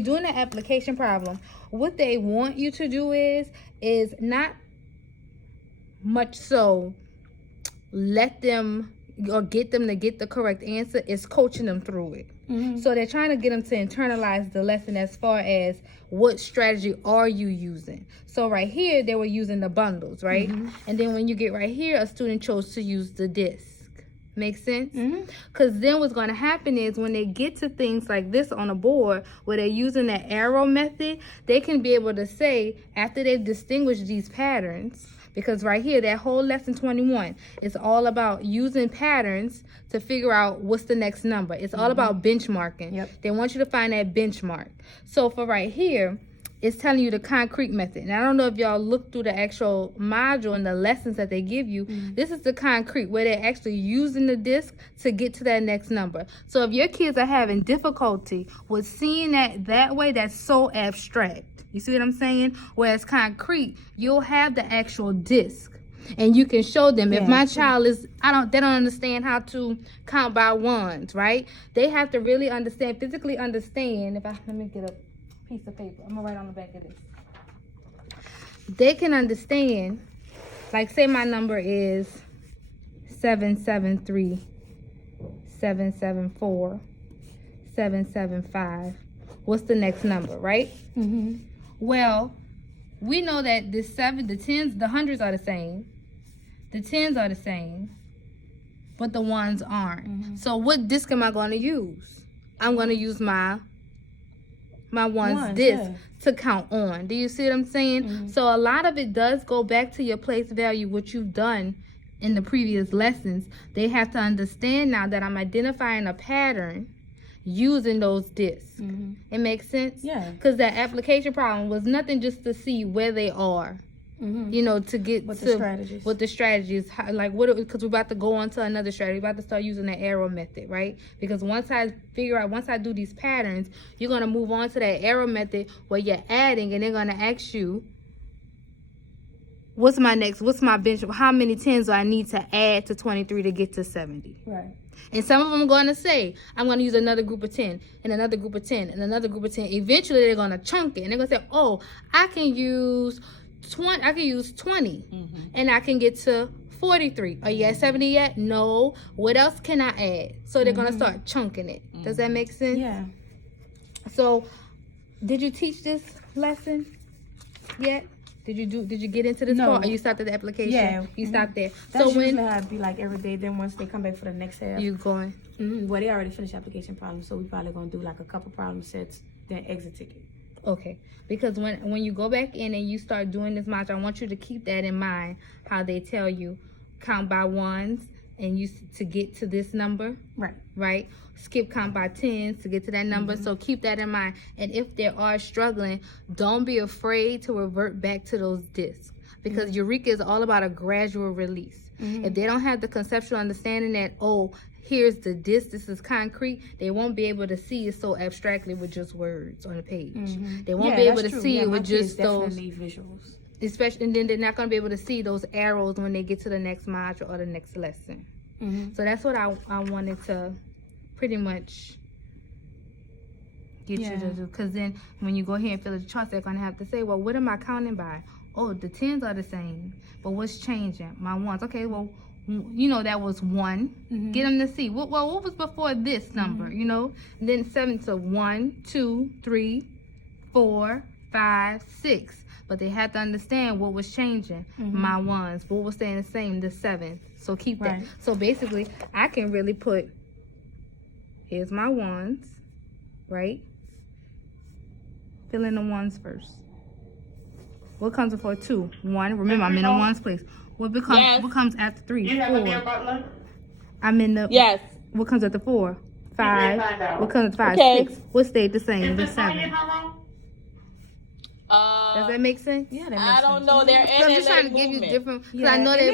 doing the application problem, what they want you to do is not much so let them or get them to get the correct answer, is coaching them through it. So they're trying to get them to internalize the lesson as far as what strategy are you using. So right here, they were using the bundles, right? And then when you get right here, a student chose to use the disc. Make sense? Because then what's going to happen is when they get to things like this on a board where they're using that arrow method, they can be able to say, after they've distinguished these patterns, because right here, that whole lesson 21 is all about using patterns to figure out what's the next number. It's all about benchmarking. They want you to find that benchmark. So for right here, it's telling you the concrete method. And I don't know if y'all look through the actual module and the lessons that they give you. This is the concrete, where they're actually using the disc to get to that next number. So if your kids are having difficulty with seeing that way, that's so abstract. You see what I'm saying? Whereas concrete, you'll have the actual disc. And you can show them. If my child is, they don't understand how to count by ones, right? They have to really understand, physically understand. Let me get a piece of paper. I'm gonna write on the back of this. They can understand, like say my number is 773, 774, 775. What's the next number, right? Well, we know that the tens, the hundreds are the same. The tens are the same, but the ones aren't. So what disc am I going to use? I'm going to use my ones disc to count on. Do you see what I'm saying? So a lot of it does go back to your place value, what you've done in the previous lessons. They have to understand now that I'm identifying a pattern using those discs. It makes sense? Because that application problem was nothing just to see where they are. You know, to get with to the strategies. With the strategies, like what? Because we're about to go on to another strategy. We're about to start using the arrow method, right? Because once I do these patterns, you're gonna move on to that arrow method where you're adding, and they're gonna ask you, what's my bench? How many tens do I need to add to 23 to get to 70? Right. And some of them are going to say, I'm going to use another group of 10 and another group of 10 and another group of 10. Eventually, they're going to chunk it. And they're going to say, oh, I can use 20 and I can get to 43. Are you at 70 yet? No. What else can I add? So they're going to start chunking it. Does that make sense? Yeah. So did you teach this lesson yet? Did you get into this part, or you stopped at the application? Yeah. You stopped there. That's so usually how it be like every day. Then once they come back for the next half. You going? Well, they already finished application problems, so we probably going to do like a couple problem sets, then exit ticket. Okay. Because when you go back in and you start doing this module, I want you to keep that in mind, how they tell you count by ones and to get to this number. Right? Skip count by tens to get to that number. So keep that in mind. And if they are struggling, don't be afraid to revert back to those discs, because Eureka is all about a gradual release. If they don't have the conceptual understanding that, oh, here's the disc, this is concrete, they won't be able to see it so abstractly with just words on the page. They won't be able to see it with just those visuals. Especially, and then they're not going to be able to see those arrows when they get to the next module or the next lesson. So that's what I wanted to pretty much get you to do. Because then when you go here and fill the charts, they're going to have to say, well, what am I counting by? Oh, the tens are the same, but what's changing? My ones. Okay, well, you know, that was 1. Get them to see. What was before this number, you know? And then 7, so 1, 2, 3, 4, 5, 6. But they had to understand what was changing. My ones. What was staying the same? The 7. So keep that. So basically, I can really put, here's my ones, right? Fill in the ones first. What comes before 2? 1. Remember, I'm in the ones place. What comes after 3? 4. I'm in the. Yes. What comes after 4? 5. What comes after 5? Okay. 6. What stayed the same? The 7. Does that make sense? Yeah, that makes I don't know. They're in I'm just trying to give you different, because I know they